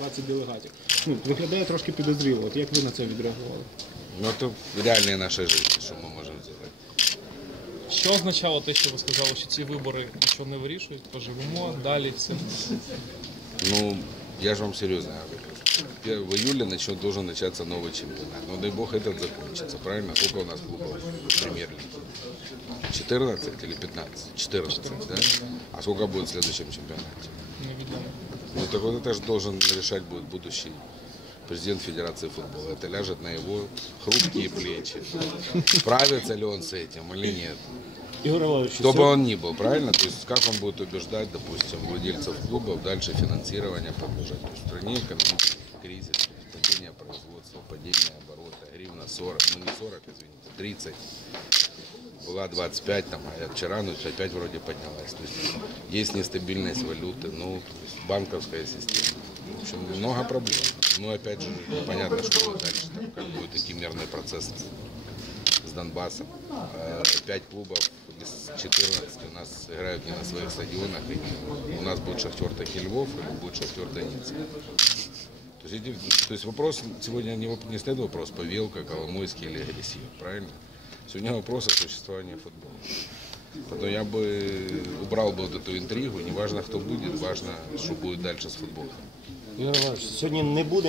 20 делегатів. Ну, виглядає трошки підозріло. От як ви на це відреагували? Ну, это реальные нашей жизни, что мы можем сделать. Що означало те, що ви сказали, що ці вибори нічого не вирішують? Поживемо далі все. Ну, я же вам серьезно говорю. Пе- В июле начнет, должен начаться новый чемпионат. Ну, дай бог этот закончится, правильно? Сколько у нас клубов в премьер-лиге? 14 или 15? 14, да? А сколько будет в следующем чемпионате? Невідомо. Ну, так вот это же должен решать будет будущий президент Федерации футбола. Это ляжет на его хрупкие плечи. Справится ли он с этим или нет? Кто бы он ни был, правильно? То есть как он будет убеждать, допустим, владельцев клубов дальше финансирование продолжать? То есть в стране экономический кризис, падение производства, падение оборота, гривна 40, ну не 40, извините, 30. Была 25, там, а вчера, ну, опять вроде поднялась. То есть есть нестабильность валюты, ну, то есть банковская система. В общем, много проблем. Ну, опять же, непонятно, что будет дальше, там, как будет идти мирный процесс с Донбассом. Э, Пять клубов из 14 у нас играют не на своих стадионах. И у нас будет Шахтер Львов или будет Шахтер Донецк. То есть, то есть вопрос сегодня не, не стоит вопрос Павелка, Коломойский или Агрессив, правильно? Сегодня вопрос о существовании футбола. Поэтому я бы убрал бы вот эту интригу, неважно кто будет, важно, что будет дальше с футболом. Ігор Валерійович, сьогодні не буде